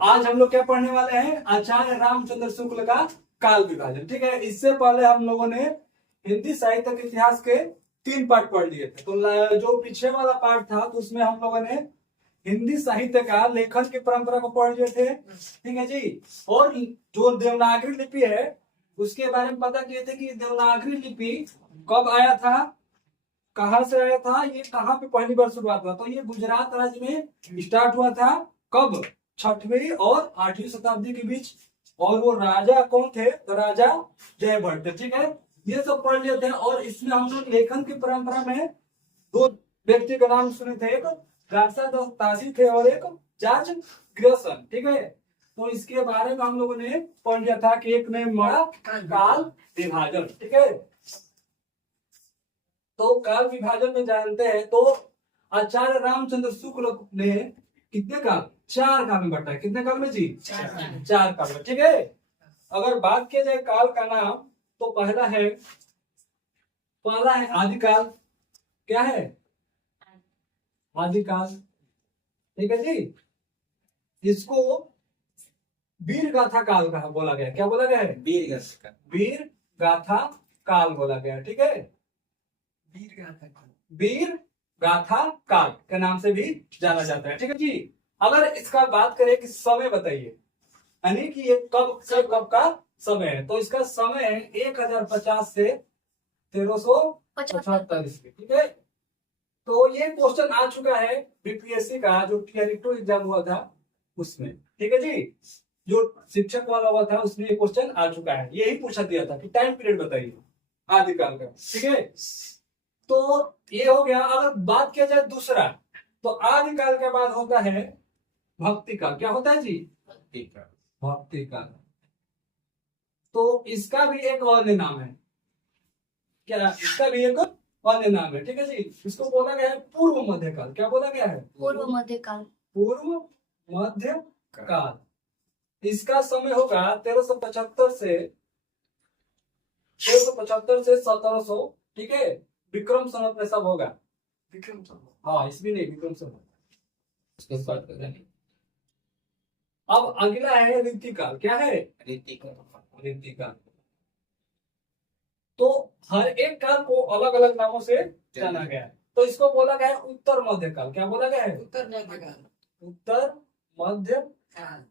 आज हम लोग क्या पढ़ने वाले हैं? आचार्य रामचंद्र शुक्ल का काल विभाजन। ठीक है, इससे पहले हम लोगों ने हिंदी साहित्य के इतिहास के 3 पार्ट पढ़ लिए थे। तो जो पीछे वाला पार्ट था तो उसमें हम लोगों ने हिंदी साहित्य का लेखन की परंपरा को पढ़ लिए थे। ठीक है जी। और जो देवनागरी लिपि है उसके बारे में पता किए थे कि देवनागरी लिपि कब आया था, कहां से आया था, ये कहां पे पहली बार शुरुआत हुआ। तो ये गुजरात राज्य में स्टार्ट हुआ था। कब? 6वीं और 8वीं शताब्दी के बीच। और वो राजा कौन थे? तो राजा जयभट्ट। ठीक है, ये सब पढ़ लेते हैं। और इसमें हम लोग लेखन की परंपरा में 2 व्यक्ति का नाम सुने थे, एक रामदास तासी थे और एक जॉर्ज ग्रेसन। ठीक है, तो इसके बारे में हम लोगों ने पढ़ लिया था कि एक ने मरा काल विभाजन। ठीक है, तो काल विभाजन में जानते हैं तो आचार्य रामचंद्र शुक्ल ने कितने काल? 4 काल में बांटा है। कितने काल में जी? 4 काल में। ठीक है, अगर बात किया जाए काल का नाम तो पहला है आदिकाल। क्या है? आदिकाल। ठीक है जी। इसको वीर गाथा काल का बोला गया। क्या बोला गया है? वीर गाथा काल बोला गया। ठीक है, वीर गाथा काल के नाम से भी जाना जाता है। ठीक है जी। अगर इसका बात करें कि समय बताइए, यानी कि ये कब से कब का समय है, तो इसका समय है 1050 से 1375 ईस्वी। ठीक है, तो ये क्वेश्चन आ चुका है बीपीएससी का जो टियर 2 एग्जाम हुआ था उसमें। ठीक है जी, जो शिक्षक वाला हुआ था उसमें ये क्वेश्चन आ चुका है। यही पूछा दिया था कि टाइम पीरियड बताइए आदिकाल का। ठीक है, तो ये हो गया। अगर बात किया जाए दूसरा, तो आदिकाल के बाद होता है भक्ति काल। क्या होता है जी? भक्ति काल। तो इसका भी एक अन्य नाम है। क्या? इसका भी एक अन्य नाम है। ठीक है जी, इसको बोला गया है पूर्व मध्य काल। क्या बोला गया है? पूर्व मध्य काल। पूर्व मध्य काल। इसका समय होगा 1375 से 1700। ठीक है, विक्रम संवत में सब होगा। हाँ, इसमें नहीं, विक्रम संवत। अब अगला है रीतिकाल। क्या है? रीतिकाल। तो हर एक काल को अलग अलग नामों से जाना गया है। तो इसको बोला गया है उत्तर मध्य काल। क्या बोला गया है? उत्तर मध्य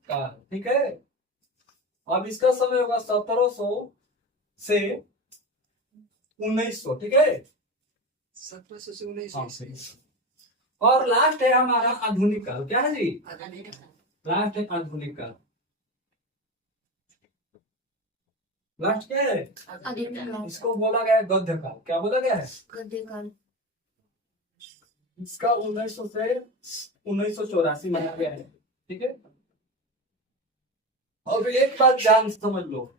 काल। ठीक है, अब इसका समय होगा 1700 से 1900। ठीक है, 1700 से 1900। और लास्ट है हमारा आधुनिक काल। क्या है जी? लास्ट है आधुनिक काल। लास्ट क्या है? इसको बोला गया है गद्य काल। क्या बोला गया है? गद्य काल। इसका 1900 से 1984 माना गया है। ठीक है, और एक बात जान समझ लो,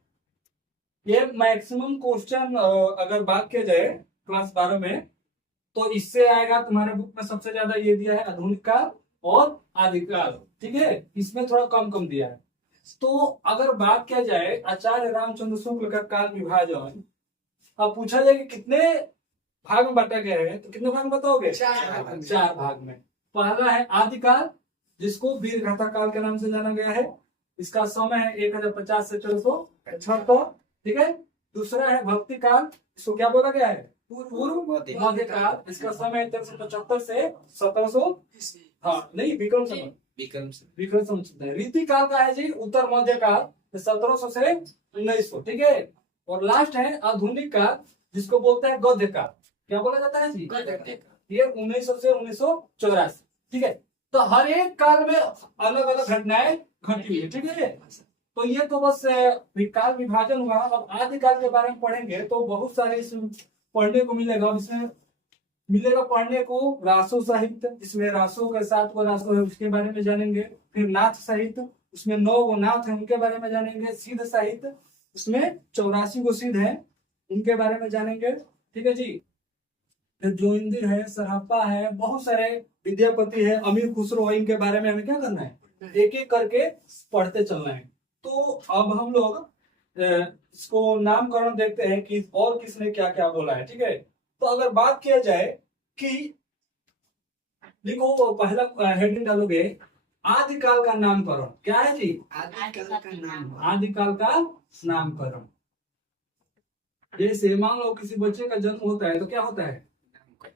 ये मैक्सिमम क्वेश्चन अगर बात किया जाए क्लास 12 में तो इससे आएगा। तुम्हारे बुक में सबसे ज्यादा ये दिया है आधुनिक काल और आदिकाल। ठीक है, इसमें थोड़ा कम दिया है। तो अगर बात किया जाए आचार्य रामचंद्र शुक्ल का काल विभाजन, अब पूछा जाए कि कितने भाग में बांटा गया है, तो कितने भाग में बताओगे? 4 भाग में। पहला है आदिकाल, जिसको वीर गाथा काल के नाम से जाना गया है। इसका समय है 1050 से 1475। ठीक है, दूसरा है भक्ति काल, इसको क्या बोला गया है? पूर्व मध्य काल। इसका समय 1375 से 1700। हाँ नहीं, विक्रम संवत। रीति काल का है जी उत्तर मध्य काल, 1700 से 1900। ठीक है, और लास्ट है आधुनिक काल, जिसको बोलते हैं गद्य काल। क्या बोला जाता है जी? ये 1900 से 1984। ठीक है, तो हर एक काल में अलग अलग घटनाएं घटी हुई है। ठीक है, तो ये तो बस काल विभाजन हुआ। अब आदिकाल के बारे में पढ़ेंगे तो बहुत सारे इसमें पढ़ने को मिलेगा। इसमें मिलेगा पढ़ने को रासो साहित्य, इसमें रासो के 7 को रासो है उसके बारे में जानेंगे। फिर नाथ साहित्य, उसमें 9 गो नाथ है उनके बारे में जानेंगे। सिद्ध साहित्य, उसमें 84 गो सिद्ध है उनके बारे में जानेंगे। ठीक है जी, फिर जोइंदर है, सरापा है, बहुत सारे विद्यापति है, अमीर खुसरो है। इनके बारे में हमें क्या करना है? एक एक करके पढ़ते चलना है। तो अब हम लोग इसको नामकरण देखते हैं कि और किसने क्या क्या बोला है। ठीक है, तो अगर बात किया जाए कि लिखो, पहला हेडिंग डालोगे आदिकाल का नामकरण क्या है जी? आदिकाल का नाम आदिकाल का नामकरण। जैसे मान लो किसी बच्चे का जन्म होता है तो क्या होता है?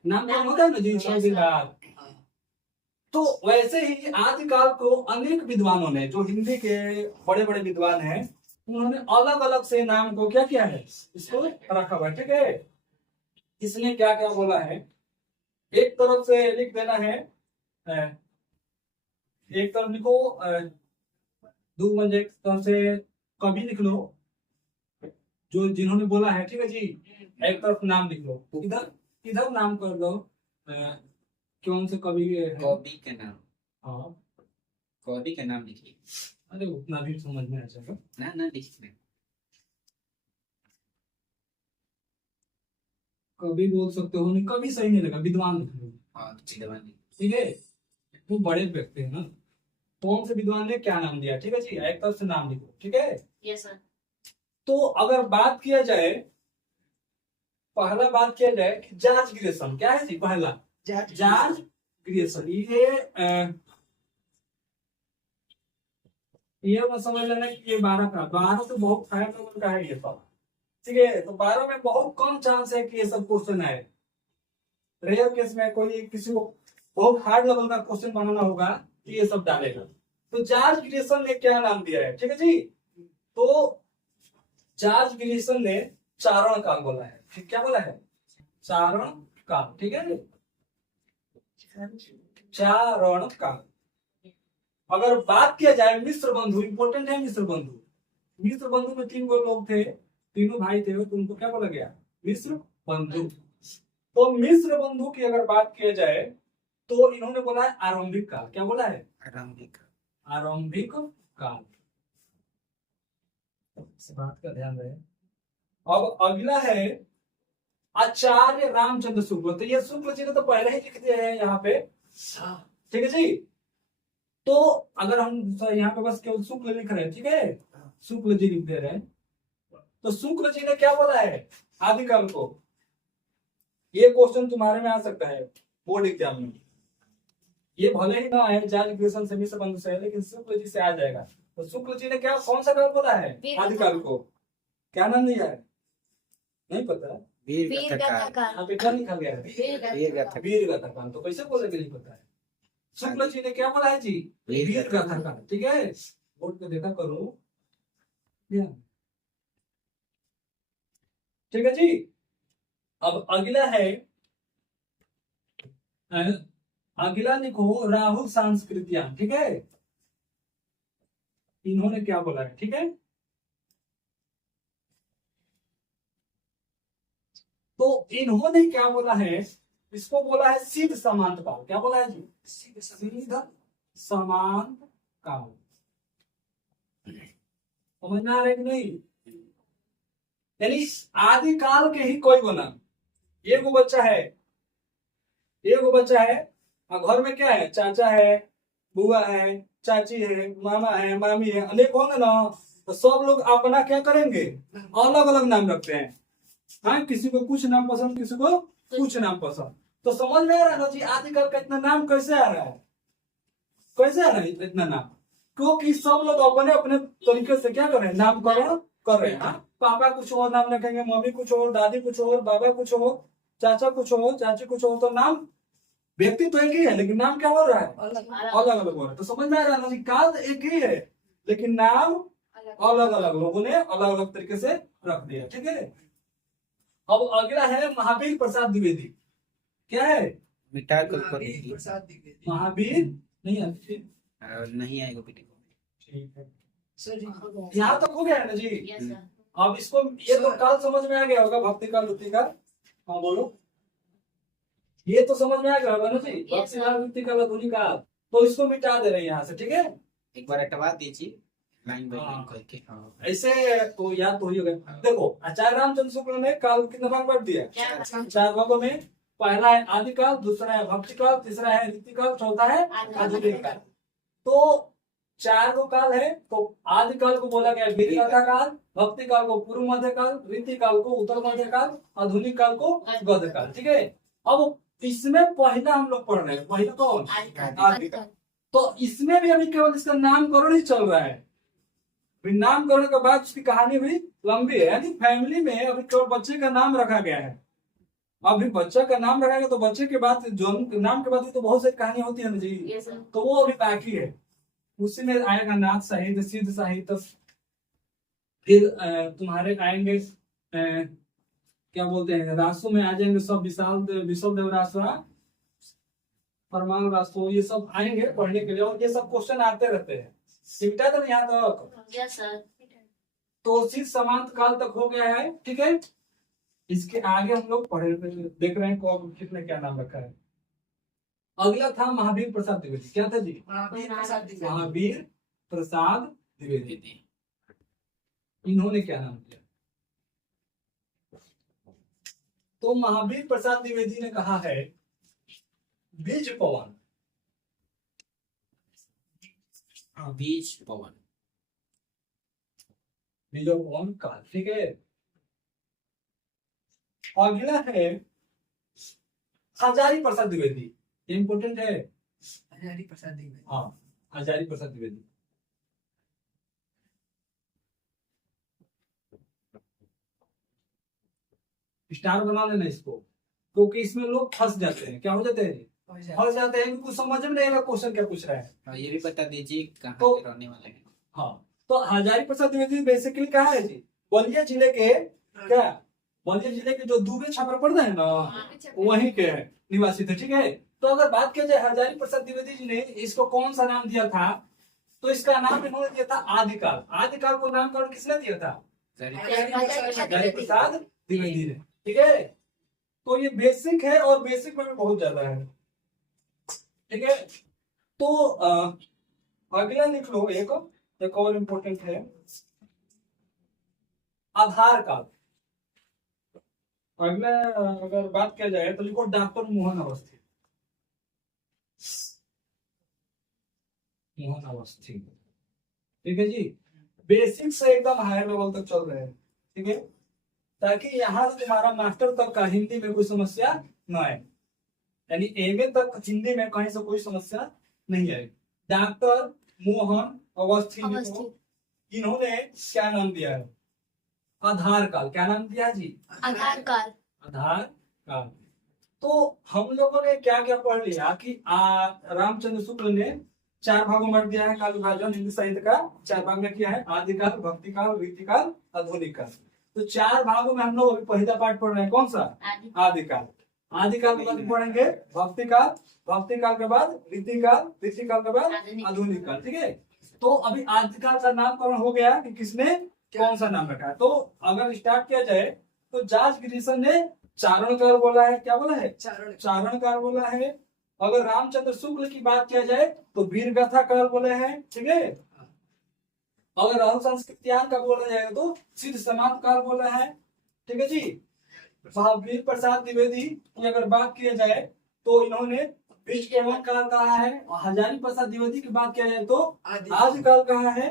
नामकरण होता है ना जी, 100 दिन बाद। तो वैसे ही आदिकाल को अनेक विद्वानों ने, जो हिंदी के बड़े बड़े विद्वान हैं, उन्होंने अलग अलग से नाम को क्या किया है, इसको रखा हुआ है। ठीक है, इसने क्या क्या बोला है, एक तरफ से लिख देना है, एक तरफ लिखो दो मंजे, एक तरफ से कभी लिख लो जो जिन्होंने बोला है। ठीक है जी, एक तरफ नाम लिख लो, इधर इधर नाम कर दो कौन से कवि है। कवि का नाम, हाँ, कवि का नाम लिखिए। अरे उतना भी समझ में आ जाएगा। ना ना लिखिए। कवि बोल सकते हो, नहीं कवि सही नहीं लगा, विद्वान लिख लो। हाँ विद्वान। ठीक है, वो बड़े व्यक्ति है ना, कौन से विद्वान ने क्या नाम दिया। ठीक है जी, एक तरफ से नाम लिखो। ठीक है, यस सर। तो अगर बात किया जाए, पहला बात किया जाए कि जॉर्ज ग्रेसन क्या है जी, पहला जॉर्ज ग्रेसन। ये मत समझ लेना कि ये 12 का, 12 तो बहुत हाई लेवल का है ये सब। ठीक है, तो 12 में बहुत कम चांस है कि ये सब क्वेश्चन आए। रेयर केस में कोई किसी को बहुत हार्ड लेवल का क्वेश्चन बनाना होगा कि ये सब डालेगा। तो जॉर्ज ग्रेसन ने क्या नाम दिया है? ठीक है जी, तो जॉर्ज ग्रेसन ने चारण काल बोला है। ठीक, क्या बोला है? चारण काल। ठीक है, चारण काल। अगर बात किया जाए मिश्र बंधु, इंपॉर्टेंट है मिश्र बंधु। मिश्र बंधु में 3 लोग थे, तीनों भाई थे, तो उनको क्या बोला गया? मिश्र बंधु। तो मिश्र बंधु की अगर बात किया जाए तो इन्होंने बोला है आरंभिक काल। क्या बोला है? आरंभिक। आरंभिक काल। इस बात का ध्यान रहे। अब अगला है आचार्य रामचंद्र शुक्ल। तो ये शुक्ल जी ने तो पहले ही लिख दिया है यहाँ पे। ठीक है जी, तो अगर हम यहाँ पे बस केवल शुक्ल लिख रहे हैं, ठीक है, शुक्ल जी लिख दे रहे हैं, तो शुक्ल जी ने क्या बोला है आदिकाल को? ये क्वेश्चन तुम्हारे में आ सकता है बोर्ड एग्जाम में। ये भले ही ना आए जॉर्ज ग्रेसन से, मिश्र बंधु से, लेकिन शुक्ल जी से आ जाएगा। तो शुक्ल जी ने क्या, कौन सा काल बोला है आदिकाल को? क्या नाम दिया है? नहीं पता। वीर गाथा काल। यहाँ पे क्या लिखा गया है? वीर गाथा। वीर गाथा काल। तो कैसे बोलेंगे, नहीं पता है। शुक्ल जी ने क्या बोला है जी? वीर गाथा काल। ठीक है, बोर्ड पे देखा करो। ठीक है जी, अब अगला है, अगला लिखो राहुल सांस्कृतियान। ठीक है, इन्होंने क्या बोला है? ठीक है, तो इन्होंने क्या बोला है? इसको बोला है सिद्ध समांत काल। क्या बोला है जी? सिद्ध समांत काल। समझना है कि नहीं? यानी आदिकाल के ही कोई बना, एक बच्चा है, एक बच्चा है, और घर में क्या है? चाचा है, बुआ है, चाची है, मामा है, मामी है, अनेक होंगे ना, तो सब लोग अपना क्या करेंगे? अलग अलग नाम रखते हैं। हाँ, किसी को कुछ नाम पसंद, किसी को कुछ नाम पसंद। तो समझ में आ रहा है ना जी आदिकाल का इतना नाम कैसे आ रहा है? कैसे आ रहा है इतना नाम? क्योंकि सब लोग अपने अपने तरीके से क्या कर रहे हैं? नामकरण कर रहे हैं। हाँ? पापा कुछ और नाम रखेंगे, मम्मी कुछ और, दादी कुछ और, बाबा कुछ और, चाचा कुछ और, चाची कुछ और। तो नाम व्यक्ति तो एक ही है, लेकिन नाम क्या हो रहा है? अलग अलग हो रहा है। तो समझ में आ रहा है ना, काल एक ही है, लेकिन नाम अलग अलग लोगों ने अलग अलग तरीके से रख दिया। ठीक है, अब अगला है महावीर प्रसाद द्विवेदी। क्या है? मिटा कर प्रसाद द्विवेदी। महावीर नहीं है, नहीं आएगा बेटे। ठीक है, सर जी यहाँ तक हो गया है ना जी? Yes sir. अब इसको ये तो काल समझ में आ गया होगा, भक्ति काल, वृत्ति काल। हाँ बोलो, ये तो समझ में आ गया होगा ना जी, भक्ति काल, वृत्ति काल, आधुनिक काल। तो इसको मिटा दे रहे हैं यहाँ से। ठीक है, एक बार हटवा दीजिए लाइन बाय लाइन हाँ। करके। हाँ ऐसे तो याद तो ही होगा। देखो आचार्य रामचंद्र शुक्ल ने काल कितने भाग बांट दिया? 4 भागों में। पहला है आदिकाल, दूसरा है भक्ति काल, तीसरा है रीति काल, चौथा है आधुनिक काल। तो 4 को काल है। तो आदिकाल को बोला गया वीर गाथा काल, भक्ति काल को पूर्व मध्य काल, रीति काल को उत्तर मध्य काल, आधुनिक काल को गद्य काल। ठीक है, अब इसमें पहला हम लोग पढ़ रहे हैं, पहला कौन? आदिकाल। तो इसमें भी अभी केवल इसका नामकरण ही चल रहा है। फिर नामकरण के बाद उसकी कहानी भी लंबी है, यानी फैमिली में अभी केवल बच्चे का नाम रखा गया है। अभी बच्चा का नाम रखेगा तो बच्चे के बाद जो नाम के बाद भी तो बहुत सारी कहानी होती है ना जी, तो वो अभी बाकी है। उसी में आएगा नाथ साहित्य, सिद्ध साहित्य, फिर तुम्हारे आएंगे क्या बोलते हैं, रासो में आ जाएंगे सब, विशाल देव रासो, परमाणु रासो, ये सब आएंगे पढ़ने के लिए, और ये सब क्वेश्चन आते रहते हैं। सिमटा तो यहाँ तक तो सिद्ध समांत काल तक हो गया है, ठीक है। इसके आगे हम लोग पढ़े देख रहे हैं कौन किसने क्या नाम रखा है। अगला था महावीर प्रसाद द्विवेदी। क्या था जी? महावीर प्रसाद द्विवेदी। महावीर प्रसाद द्विवेदी। इन्होंने क्या नाम दिया? तो महावीर प्रसाद द्विवेदी ने कहा है बीज पवन। बीज पवन, बीजो पवन काल, ठीक है। अगला है हजारी प्रसाद द्विवेदी। इंपोर्टेंट है। हजारी प्रसाद द्विवेदी। हाँ, हजारी प्रसाद द्विवेदी। स्टार बना लेना इसको, क्योंकि इसमें लोग फंस जाते हैं। क्या हो जाते हैं? फंस जाते हैं, कुछ समझ में नहीं आएगा क्वेश्चन क्या पूछ रहा है। और ये भी बता दीजिए कहाँ तो- के रहने वाले हैं। हाँ, तो हजारी प्रसाद द्विवेदी बेसिकली कहाँ है जी? बलिया जिले के, क्या बलिया जिले के जो दूबे छापर पड़ता है ना, वहीं के निवासी थे, ठीक है। तो अगर बात की जाए हजारी प्रसाद द्विवेदी जी ने इसको कौन सा नाम दिया था, तो इसका नाम इन्होंने दिया था आदिकाल। आदिकाल को नामकरण किसने दिया था? हजारी प्रसाद द्विवेदी ने, ठीक है। तो ये बेसिक है, और बेसिक में भी बहुत ज्यादा है, ठीक है। तो अगला लिख लो, एक और इम्पोर्टेंट है आधार कार्ड। अगला अगर बात किया जाए तो लिखो डॉक्टर मोहन अवस्थी। मोहन अवस्थी, ठीक है जी। बेसिक से एकदम हायर लेवल तक चल रहे हैं, ठीक है, ताकि यहाँ से तुम्हारा मास्टर तक का हिंदी में कोई समस्या न आए, यानी एमए तक हिंदी में कहीं से कोई समस्या नहीं आए। डॉक्टर मोहन अवस्थी को इन्होंने क्या नाम दिया है? आधार काल। क्या नाम दिया है जी? आधार कार्ड। आधार काल। तो हम लोगों ने क्या क्या पढ़ लिया कि रामचंद्र शुक्ल ने 4 भागों में दिया है काल विभाजन हिंदी साहित्य का। 4 भाग में किया है, आदिकाल, भक्तिकाल, रीतिकाल, आधुनिक काल। तो 4 भागों में हम लोग अभी पहला पार्ट पढ़ रहे हैं, कौन सा? आदिकाल। आदिकाल के बाद पढ़ेंगे भक्तिकाल, भक्तिकाल के बाद रीतिकाल, रीतिकाल के बाद आधुनिक काल, ठीक है। तो अभी आदिकाल का नामकरण हो गया कि किसने कौन सा नाम रखा है। तो अगर स्टार्ट किया जाए तो जार्ज ग्रीसन ने चारणकाल बोला है। क्या बोला है? चारणकाल बोला है। अगर रामचंद्र शुक्ल की बात किया जाए तो वीरगाथा काल बोले हैं, ठीक है। अगर अनुसंस्कृत्यान का बोला जाएगा तो सिद्ध समांत काल बोला है, ठीक है जी। महावीर प्रसाद द्विवेदी की अगर बात किया जाए तो इन्होंने बीज पवन काल कहा है। हजारी प्रसाद द्विवेदी की बात किया जाए तो आदिकाल कहा है।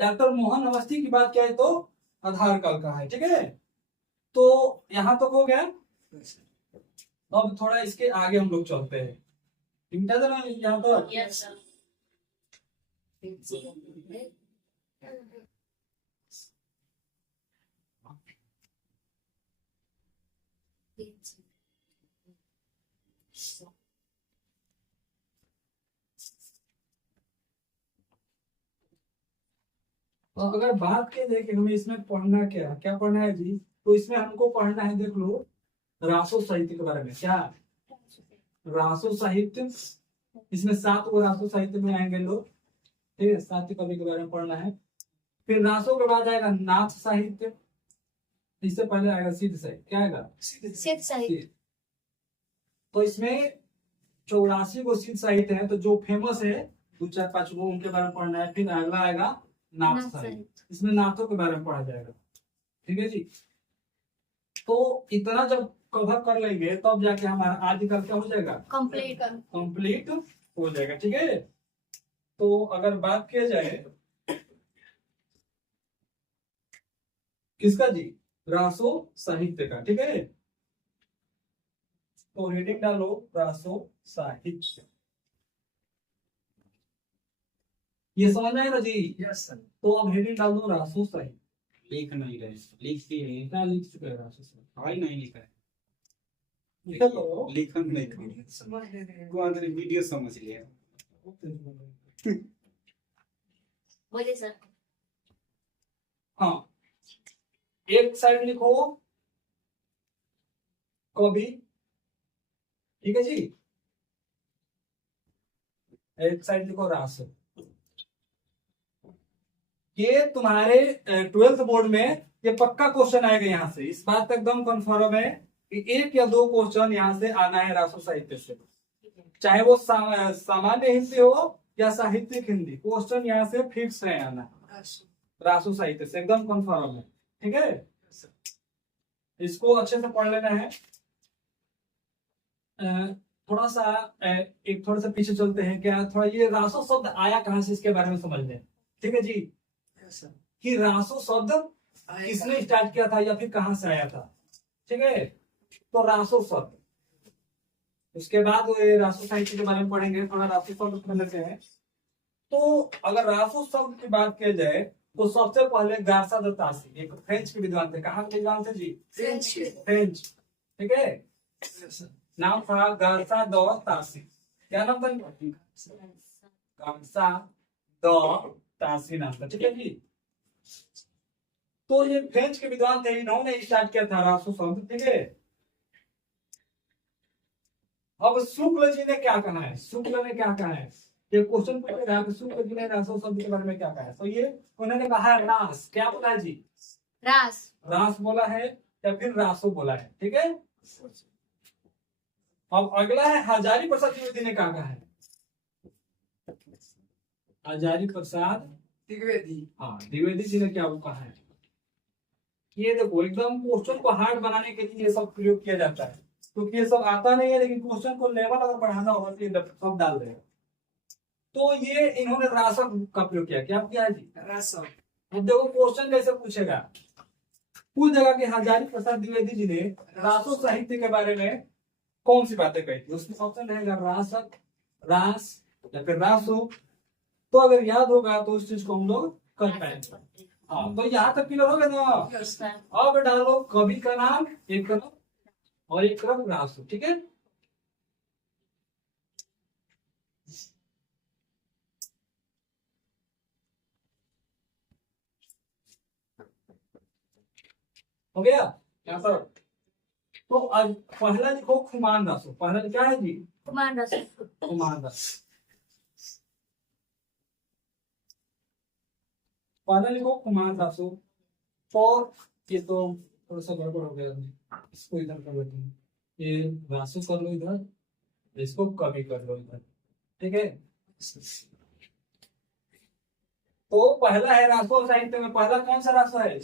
डॉक्टर मोहन अवस्थी की बात किया जाए तो आधार काल कहा है, ठीक है। तो यहाँ तक हो गया। अब थोड़ा इसके आगे हम लोग चलते हैं। चिंता तो नहीं यहाँ तो। तो अगर बात की जाए कि हमें इसमें पढ़ना क्या क्या पढ़ना है जी, तो इसमें हमको पढ़ना है, देख लो, रासो साहित्य के बारे में। क्या रासो साहित्य? इसमें 7 वो रासो साहित्य में आएंगे लोग, ठीक है। साहित्य कवि के बारे में पढ़ना है। फिर रासो के बाद आएगा नाथ साहित्य, इससे पहले आएगा सिद्ध साहित्य। क्या आएगा? सिद्ध साहित्य। तो इसमें 84 को सिद्ध साहित्य है, तो जो फेमस है 2-4-5 वो उनके बारे में पढ़ना है। फिर अगला आएगा नाथ साहित्य, इसमें नाथों के बारे में पढ़ा जाएगा, ठीक है जी। तो इतना जब कवर कर लेंगे तब जाके हमारा आदिकाल क्या हो जाएगा? कंप्लीट हो जाएगा, ठीक है। तो अगर बात किया जाए किसका जी? रासो साहित्य का, ठीक है। तो रीडिंग डालो रासो साहित्य। ये समझ आए ना जी। Yes sir. तो अब हेडिंग डाल दो रासो साहित्य। लिख नहीं रहे, लिख के क्या लिख चुके हैं रासो साहित्य? हाई नहीं लिखा है, लिखा तो लिखन नहीं था। वीडियो समझ ले रहे हैं। को अंदर वीडियो समझ लिया। बोलिए सर। हाँ, एक साइड लिखो कवि, ठीक है जी। एक साइड लिखो रास। ये तुम्हारे 12th बोर्ड में ये पक्का क्वेश्चन आएगा यहाँ से, इस बात का एकदम कंफर्म है कि एक या दो क्वेश्चन यहाँ से आना है रासो साहित्य से, चाहे वो सामान्य हिंदी हो या साहित्यिक हिंदी, क्वेश्चन यहाँ से फिक्स है आना रासो साहित्य से, एकदम कंफर्म है, ठीक है। इसको अच्छे से पढ़ लेना है। थोड़ा सा थोड़ा सा पीछे चलते हैं, क्या थोड़ा ये रासो शब्द आया कहाँ से इसके बारे में समझ लें, ठीक है जी। Yes sir. कि रासो शब्द किसने स्टार्ट किया था या फिर कहां से आया था, ठीक है। तो रासो शब्द, उसके बाद वो रासो साहित्य के बारे में पढ़ेंगे, थोड़ा रासो शब्द समझ लेते हैं। तो अगर रासो शब्द की बात की जाए तो सबसे पहले गार्सा द तासी एक फ्रेंच के विद्वान थे। कहाँ के विद्वान थे जी? फ्रेंच, ठीक है। Yes sir. नाम था गार्सा द तासी। क्या नाम था? गार्सा द तासी नाम था, ठीक है जी। तो ये फ्रेंच के विद्वान थे, इन्होंने स्टार्ट किया था रासो शब्द, ठीक है। अब शुक्ल जी ने क्या कहा है, शुक्ल ने क्या कहा है, ये क्वेश्चन पूछेगा कि शुक्ल जी ने रासो शब्द के बारे में क्या कहा है। तो ये उन्होंने कहा रास, क्या बोला है जी? रास। रास बोला है या फिर रासो बोला है, ठीक है। अब अगला है हजारी प्रसाद द्विवेदी ने क्या कहा है। हजारी प्रसाद द्विवेदी। हाँ, द्विवेदी जी ने क्या कहा है। ये देखो एकदम क्वेश्चन को हार्ड बनाने के लिए ये सब प्रयोग किया जाता है, क्योंकि ये सब आता नहीं है, लेकिन क्वेश्चन को लेवल अगर बढ़ाना होगा तो ये सब डाल देगा। तो ये इन्होंने रासक का प्रयोग किया, क्या किया है जी? रासक। अब देखो क्वेश्चन कैसे पूछेगा। पूछ देगा कि हजारी प्रसाद द्विवेदी जी ने रासो साहित्य के बारे में कौन सी बातें कही थी, उसमें ऑप्शन रहेगा रासक, रास या फिर रासो। तो अगर याद होगा तो उस चीज को हम लोग कर पाएंगे। हाँ, तो यहाँ तक क्लियर हो गया ना। यस अब डालो कवि का नाम एक तरफ और एक तरफ रासो, ठीक है। हो गया यहाँ पर। तो आज पहला लिखो खुमान रासो। पहला क्या है जी? कुमार रासो। खुमान रासो। पहला लिखो खुमान रासो। और ये तो थोड़ा सा गड़बड़ हो गया, इसको इधर कर लेते हैं, ये रासो कर लो इधर, इसको कवि कर लो इधर, ठीक है। तो पहला है रासो साहित्य में, पहला कौन सा रासो है?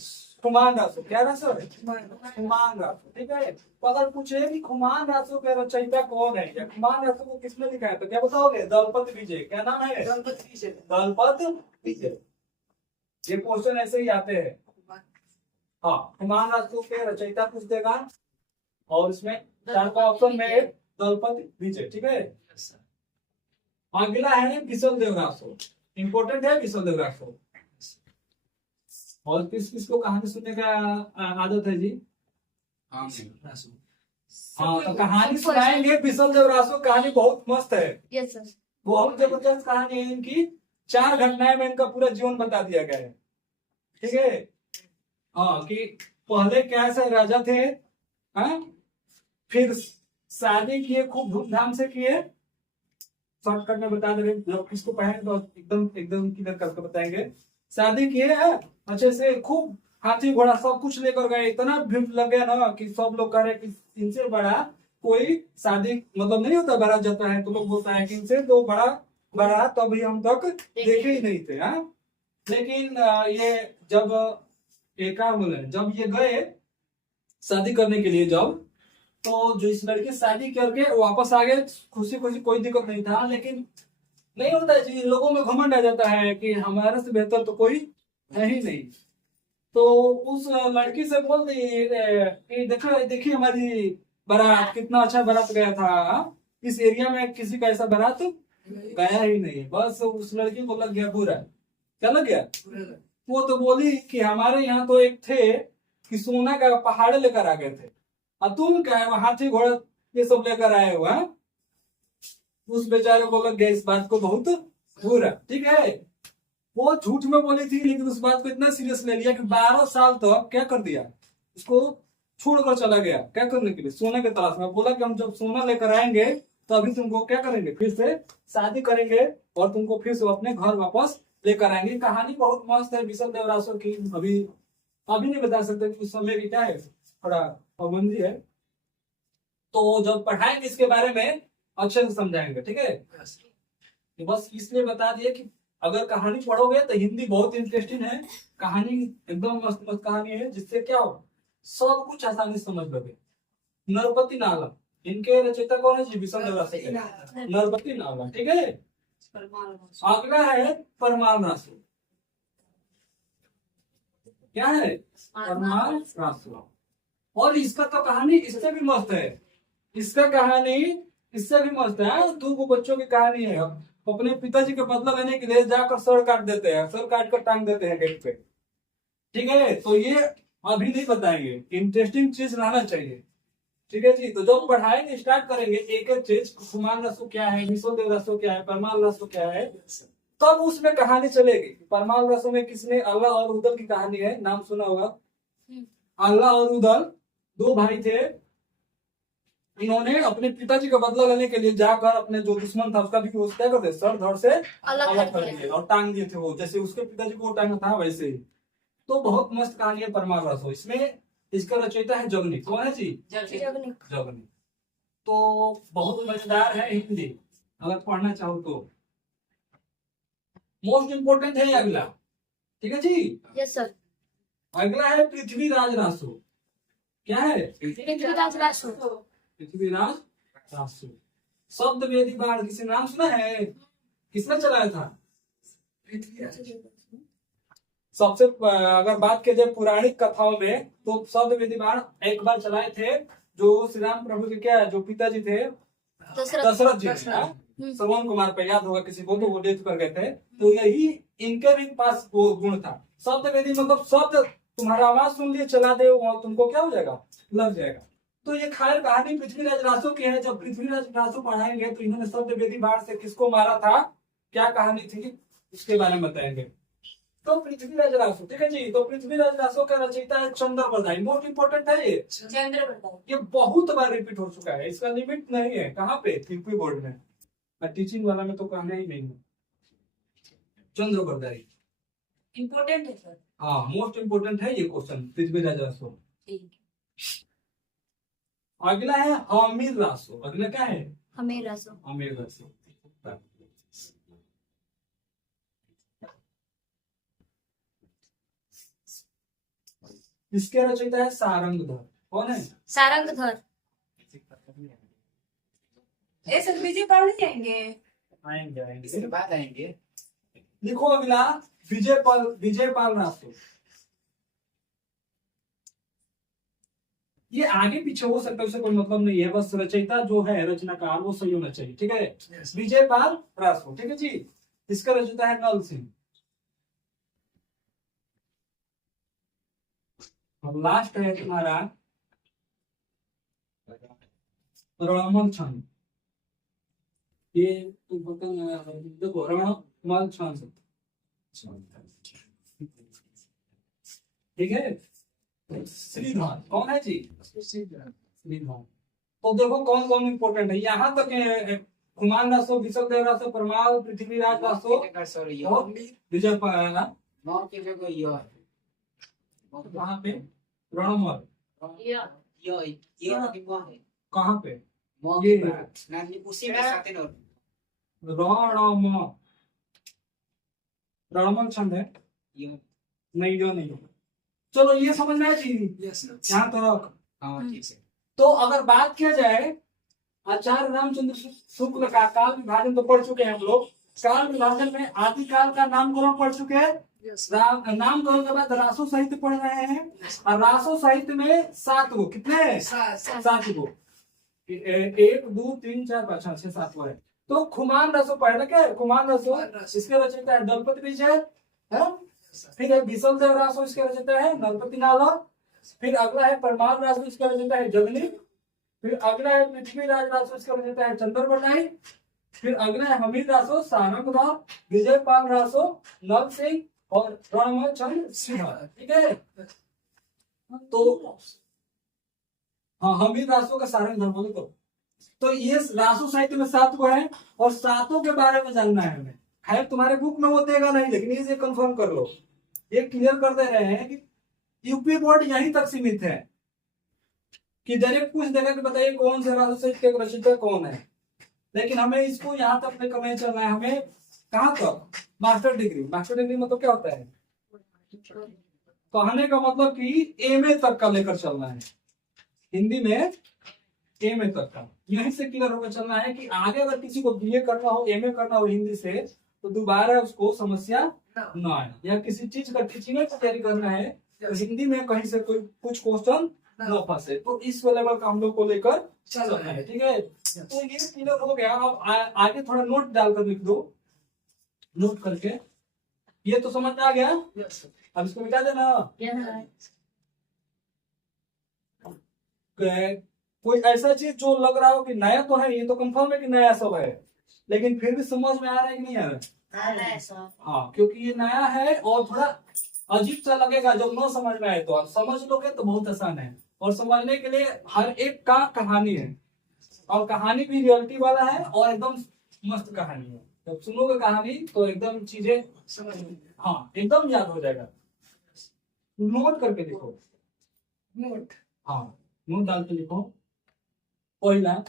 खुमान रासो। क्या रासो है? खुमान रासो, ठीक है। तो अगर पूछे कि खुमान रासो के रचयिता कौन है या खुमान रासो को किसने लिखा है, तो क्या बताओगे? दलपत विजय। क्या नाम है? दलपत विजय। ये क्वेश्चन ऐसे ही आते हैं। हाँ, खुमान रासो के रचयिता पूछ देगा और इसमें चार का ऑप्शन में दलपत विजय, ठीक है। अगला है विशल देव रासो। इंपोर्टेंट है विशल देव रासो। और किस किस को कहानी सुनने का आदत है जी? हाँ हाँ, तो कहानी सुनाएंगे। विशल देव रासो कहानी बहुत मस्त है, यस सर। बहुत जबरदस्त कहानी है इनकी। 4 घटनाएं में इनका पूरा जीवन बता दिया गया है, ठीक है। हाँ, कि पहले कैसे राजा थे, हाँ, फिर शादी किए, खूब धूमधाम से किए। शॉर्टकट में बता दे रहे, जब किसको पढ़ेंगे तो एकदम एकदम क्लियर करके बताएंगे। शादी किए हैं अच्छे से, खूब हाथी घोड़ा सब कुछ लेकर गए। इतना भीड़ लग गया ना कि सब लोग कह रहे कि इनसे बड़ा कोई शादी मतलब नहीं होता, बारात जाता है तो लोग बोलता है कि इनसे तो बड़ा बारात तो अभी हम तक देखे ही नहीं थे। हाँ, लेकिन ये जब क्या बोले, जब ये गए शादी करने के लिए, जब तो जो इस लड़के शादी करके वापस आ गए खुशी खुशी, कोई दिक्कत नहीं था। लेकिन नहीं होता है जी, लोगों में घमंड आ जाता है कि हमारे से बेहतर तो कोई है ही नहीं। तो उस लड़की से बोल दी कि देखो देखिए हमारी बारात, कितना अच्छा बारात गया था। इस एरिया में किसी का ऐसा बारात गया ही नहीं, बस उस लड़की को लग गया बुरा। क्या लग गया? वो तो बोली कि हमारे यहाँ तो एक थे कि सोना का पहाड़ लेकर आ गए थे, और तुम क्या है हाथी घोड़ा ये सब लेकर आए हो हैं? उस बेचारे को लग गया इस बात को बहुत बुरा। ठीक है, वो झूठ में बोली थी, लेकिन उस बात को इतना सीरियस ले लिया कि 12 साल तो क्या कर दिया, उसको छोड़कर चला गया। क्या करने के लिए? सोने के तलाश में। बोला कि हम जब सोना लेकर आएंगे तो अभी तुमको क्या करेंगे, फिर से शादी करेंगे और तुमको फिर से अपने घर वापस लेकर आएंगे। कहानी बहुत मस्त है विशल देवरासुर की। अभी नहीं बता सकते कि उस समय की क्या है, थोड़ा पाबंदी है, तो जब पढ़ाएंगे इसके बारे में अच्छे से समझाएंगे। ठीक है, तो बस इसलिए बता दिए कि अगर कहानी पढ़ोगे तो हिंदी बहुत इंटरेस्टिंग है, कहानी एकदम मस्त मस्त कहानी है, जिससे क्या हो सब कुछ आसानी से समझ लोगे। नरपति नाला, इनके रचयिता कौन है जी? विशल देवरासुर। नरपति नाला। ठीक है, अगला है परमाल रासु। क्या है? परमाल रासु। और इसका तो कहानी इससे भी मस्त है, इसका कहानी इससे भी मस्त है। 2 बच्चों की कहानी है, अपने पिताजी का बदला लेने के लिए जाकर सर काट देते हैं, सर काट कर टांग देते हैं गेट पे। ठीक है, तो ये अभी नहीं बताएंगे, इंटरेस्टिंग चीज रहना चाहिए। ठीक है जी, तो जब पढ़ाएंगे स्टार्ट करेंगे एक एक चीज, कुमार रसो क्या है, विशल देवरासुर क्या है, परमाल रसो क्या है, तब उसमें कहानी चलेगी। परमाल रसो में किसने, अल्लाह और उदल की कहानी है, नाम सुना होगा। अल्लाह और उदल 2 भाई थे, इन्होंने अपने पिताजी का बदला लेने के लिए जाकर अपने जो दुश्मन था उसका भी वो क्या करते, सर धड़ से अलग कर दिए और टांग दिए थे वो, जैसे उसके पिताजी को टांगा था वैसे ही। तो बहुत मस्त कहानी है परमाल रसो। इसमें इसका रचयिता है जगनी। कौन है जी? जगनी। तो बहुत मजेदार है हिंदी, अगर पढ़ना चाहो तो। मोस्ट इंपोर्टेंट है अगला। ठीक है जी, यस सर। अगला है पृथ्वीराज रासो। क्या है? पृथ्वीराज रासो। पृथ्वीराज रासो। शब्द वेदी बाढ़ किसी नाम सुना है? किसने चलाया था? सबसे अगर बात की जाए पौराणिक कथाओं में तो शब्द वेदी बाढ़ एक बार चलाए थे, जो श्री राम प्रभु के क्या है, जो पिताजी थे दशरथ जी, श्रवण कुमार पे याद होगा किसी को, तो वो डेथ कर गए थे। तो यही इनके भी पास वो गुण था। शब्द वेदी मतलब शब्द तुम्हारा आवाज सुन लिए चला दे और तुमको क्या हो जाएगा, लग जाएगा। तो ये खैर कहानी पृथ्वीराज रासो की है। जब पृथ्वीराज रासो पढ़ाएंगे तो इन्होंने शब्द वेदी बाढ़ से किसको मारा था, क्या कहानी थी, उसके बारे में बताएंगे। तो पृथ्वीराज रासो। ठीक है जी, तो पृथ्वीराज रासो का रचयिता है चंद्रबरदाई। मोस्ट इंपोर्टेंट है ये, ये बहुत बार रिपीट हो चुका है, इसका लिमिट नहीं है। कहाँ पे? यूपी बोर्ड में, टीचिंग वाला में तो कहना ही नहीं है। चंद्रबरदाई इम्पोर्टेंट है सर। हाँ, मोस्ट इंपोर्टेंट है ये क्वेश्चन, पृथ्वीराज रासो। अगला है हमीर रासो। अगला क्या है? हमीर रासो। हमीर रासो। इसके रचयिता है सारंगधर। कौन है? सारंगधर। ये सर बीजे पढ़ने जाएंगे। आएंगे इसके बाद आएंगे। लिखो अगला विजयपाल रासो। ये आगे पीछे हो सकता है, उससे कोई मतलब नहीं है, बस रचयिता जो है रचनाकार वो सही होना चाहिए। ठीक है, विजयपाल रासो। ठीक है जी, इसका रचयिता है नल सिंह। और लास्ट है तुम्हारा रणमल छंद। ये तुम देखो रणमल छंद। ठीक है, श्रीधर। कौन है जी? श्रीधर। तो देखो कौन कौन इंपोर्टेंट है यहाँ तक। कुमार रासो, विशल देव रासो, परमाल, पृथ्वीराज रासो और विजयपाल। कहाँ पे? रणमल। कहाँ पे? उसी में साथ रणमल छंद है नहीं, जो नहीं। चलो ये समझना है जी यहाँ तक। ठीक है। तो अगर बात किया जाए आचार्य रामचंद्र शुक्ल का काल विभाजन तो पढ़ चुके हैं हम लोग। काल विभाजन में आदिकाल का नामकरण पढ़ चुके हैं। नामकरण के बाद रासो साहित्य पढ़ रहे हैं, और रासो साहित्य में 7 गो, कितने? 7 गो। 1 2 3 4 5 6 7 गो है। तो खुमान रसो पहले क्या है? खुमान रसो खुमान रसो। इसके रचयिता है दलपति बीज है? फिर है विशल देव रासो, इसके रचयिता है नरपति नाला। फिर अगला है परमार रासो, इसका रचयिता है जगनी। फिर अगला है पृथ्वीराज रासो, इसका रचयिता है चंद्र बरनाई। फिर अगला है हमीर रासो, सारंगधाम, विजय पाल रासो, नल सिंह और रणमल चंद्र सिंह। ठीक है, तो हाँ हमीर रासो का सारंगधाम को। तो ये रासो साहित्य में 7 को है और 7 के बारे में जानना है हमें। खैर तुम्हारे बुक में वो देगा नहीं, लेकिन ये कंफर्म कर लो, ये क्लियर कर दे रहे हैं कि यूपी बोर्ड यहीं तक सीमित है कि डायरेक्ट पूछ देगा कि बताइए कौन से रासो साहित्य के रचयिता कौन है, लेकिन हमें इसको यहाँ तक लेकर नहीं चलना है। हमें कहाँ तक? Master degree. मास्टर डिग्री मतलब क्या होता है? कहने का मतलब कि एमए तक का लेकर चलना है, हिंदी में एमए तक का। यहीं से क्लियर होकर चलना है कि आगे अगर किसी को बीए करना हो, एमए करना हो हिंदी से, तो दोबारा उसको समस्या ना आए। या किसी चीज का टीचिंग की तैयारी करना है तो हिंदी में कहीं से कोई कुछ क्वेश्चन न फंसे, तो इस लेवल का हम लोग को लेकर चलना है। ठीक है, तो ये क्लियर हो गया। अब आगे थोड़ा नोट डालकर लिख दो, नोट करके। ये तो समझ में आ गया, अब इसको मिटा देना। कोई ऐसा चीज जो लग रहा हो कि नया तो है, ये तो कंफर्म है कि नया सब है, लेकिन फिर भी समझ में आ रहा है कि नहीं आ रहा है? हाँ, क्योंकि ये नया है और थोड़ा अजीब सा लगेगा जब न समझ में आए। तो आप समझ लोगे तो बहुत आसान है, और समझने के लिए हर एक का कहानी है, और कहानी भी रियलिटी वाला है और एकदम मस्त कहानी है। जब सुनोगे कहानी तो एकदम चीजें समझ में हाँ एकदम याद हो जाएगा। नोट करके लिखो, नोट। हाँ नोट डाल के लिखो। पहला,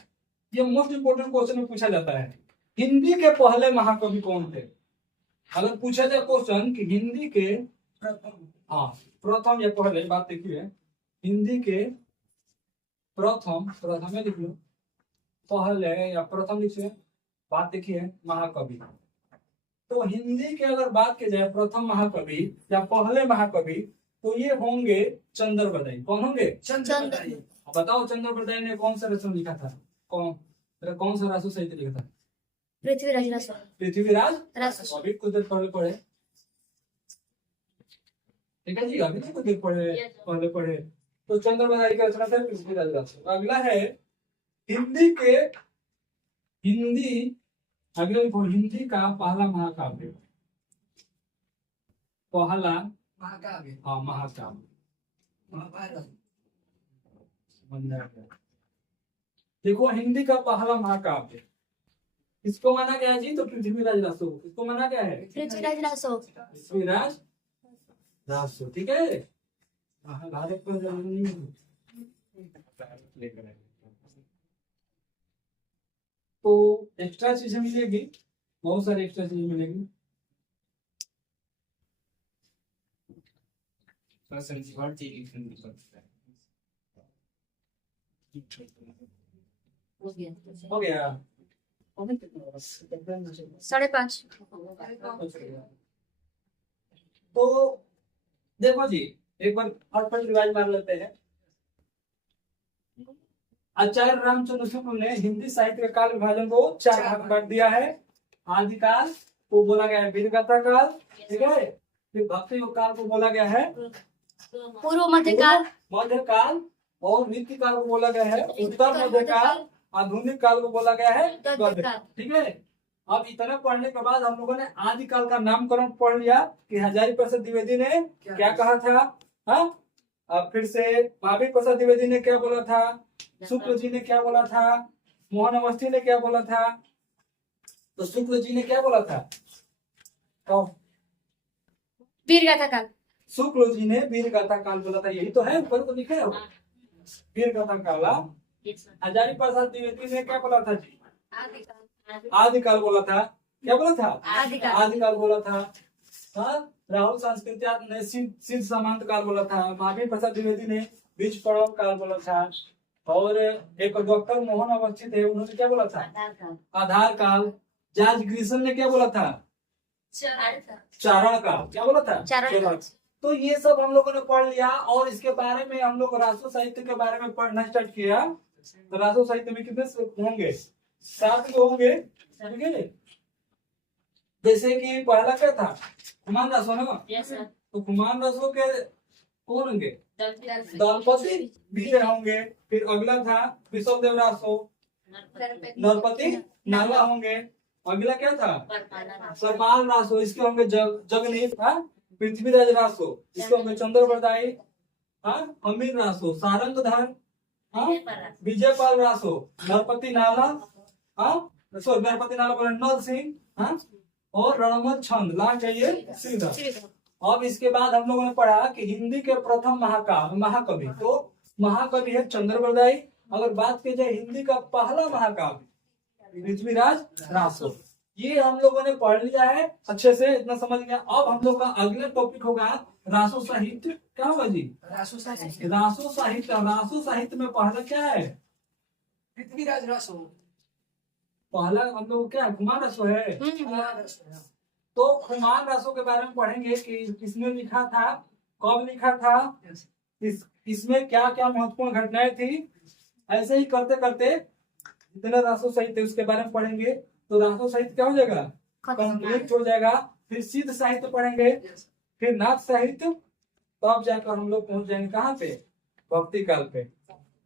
ये मोस्ट इंपोर्टेंट क्वेश्चन में पूछा जाता है, हिंदी के पहले महाकवि कौन थे? अगर पूछा जाए क्वेश्चन कि हिंदी के हाँ प्रथम या पहले, बात देखिए, हिंदी के प्रथम लिख लो, पहले या प्रथम लिखिए, बात देखिए महाकवि। तो हिंदी के अगर बात की जाए प्रथम महाकवि या पहले महाकवि, तो ये होंगे चंद्र बरदाई। कौन होंगे? चंद्र बरदाई। बताओ चंद्र बरदाई ने कौन सा रचना लिखा था? कौन सा रासो साहित्य लिखा था? पृथ्वीराज रासो। पृथ्वीराज रासो। अभी कुछ देर पहले पढ़े, ठीक है जी, अभी नहीं कुछ देर पहले पढ़े। तो चंद्र बरदाई की रचना था पृथ्वीराज रासो। अगला है हिंदी का पहला महाकाव्य। पहला महाकाव्य। हाँ महाकाव्य महाभारत। देखो हिंदी का पहला महाकाव्य इसको माना गया है जी, तो पृथ्वीराज रासो। इसको माना गया है पृथ्वीराज रासो। पृथ्वीराज रासो। ठीक है, महाभारत पर तो एक्स्ट्रा चीजें मिलेगी, बहुत सारी एक्स्ट्रा चीजें मिलेगी। हो गया 5.5। तो देखो जी, एक बार फटफट रिवाइज मार लेते हैं। आचार्य रामचंद्र शुक्ल ने हिंदी साहित्य के काल विभाजन को 4 भाग बांट दिया है। आदिकाल को बोला गया है वीरगाथा काल, ठीक है। फिर भक्ति युग काल को बोला गया है पूर्व मध्यकाल। मध्यकाल, और नीति काल को बोला गया है उत्तर मध्यकाल। आधुनिक काल को बोला गया है गद्यकाल। ठीक है, अब इतना पढ़ने के बाद हम लोगों ने आदिकाल का नामकरण पढ़ लिया कि हजारी प्रसाद द्विवेदी ने क्या कहा था। हाँ, अब फिर से महावीर प्रसाद द्विवेदी ने क्या बोला था, शुक्ल जी ने क्या बोला था, मोहन अवस्थी ने क्या बोला था। तो शुक्ल जी ने क्या बोला था, तो वीरगाथा काल। शुक्ल जी ने वीरगाथा काल बोला था, यही तो है, ऊपर तो लिखा है वीरगाथा काला। हजारी प्रसाद द्विवेदी ने क्या बोला था जी, आदिकाल बोला था। क्या बोला था, आदिकाल बोला था। हाँ, राहुल सांस्कृतिक ने सिद्ध समांत काल बोला था। महावीर प्रसाद द्विवेदी ने बीज पड़ाव काल बोला था। और एक डॉक्टर मोहन अवस्थी थे, उन्होंने क्या बोला था, आधार काल। जॉर्ज ग्रिसन ने क्या बोला था, चारण काल। क्या बोला था, चारण। तो ये सब हम लोगों ने पढ़ लिया, और इसके बारे में हम लोग राष्ट्र साहित्य के बारे में पढ़ना स्टार्ट किया। तो राष्ट्र साहित्य में कितने होंगे, 7 में होंगे, ठीक है। जैसे कि पहला क्या था, कुमान रासो ना, यस सर तो कुमान रासो के कौन होंगे, दलपति दलपति विजय होंगे। फिर अगला था विषम देव रासो, नरपति नाला होंगे। अगला क्या था, सरपाल रासो, इसके होंगे जगनीत, हाँ, पृथ्वीराज रासो, इसके होंगे चंद्रप्रदायी, हाँ, अमीर रासो, सारंगधर, हाँ, विजयपाल रासो, नरपति नाला, हाँ, सॉरी नरपति नाला बोले नर सिंह, हाँ, और रणमत छंद, लास्ट है ये सीधा। अब इसके बाद हम लोगों ने पढ़ा कि हिंदी के प्रथम महाकवि, तो महाकवि है चंद्रप्रदायी। अगर बात की जाए हिंदी का पहला महाकाव्य पृथ्वीराज रासो, ये हम लोगों ने पढ़ लिया है अच्छे से, इतना समझ गया। अब हम लोग का अगला टॉपिक होगा रासो साहित्य। क्या होगा जी, रासो साहित्य। रासो साहित्य। रासो साहित्य में पहला क्या है, पृथ्वीराज रासो। पहला हम लोग क्या है, कुमार रासो है। तो कुमार रासो के बारे में पढ़ेंगे कि किसने लिखा था, कब लिखा था, इसमें क्या क्या महत्वपूर्ण घटनाएं थी। ऐसे ही करते करते जितना रासो साहित्य उसके बारे में पढ़ेंगे, तो रासो साहित्य क्या हो जाएगा, कंप्लीट हो जाएगा। फिर सिद्ध साहित्य पढ़ेंगे, फिर नाथ साहित्य, तब जाकर हम लोग पहुंच जाएंगे कहाँ पे, भक्ति काल पे।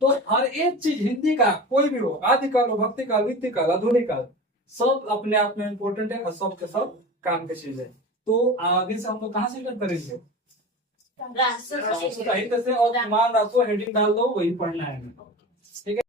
तो हर एक चीज हिंदी का कोई भी हो, आदिकाल हो, भक्ति काल, वित्तीय काल, आधुनिक काल, सब अपने आप में इम्पोर्टेंट है और सब के सब काम की चीज है। तो आगे से हम लोग कहाँ से स्टार्ट करेंगे, रासो साहित्य से। और कुमार रासो हेडिंग डाल दो, वही पढ़ना है। ठीक है।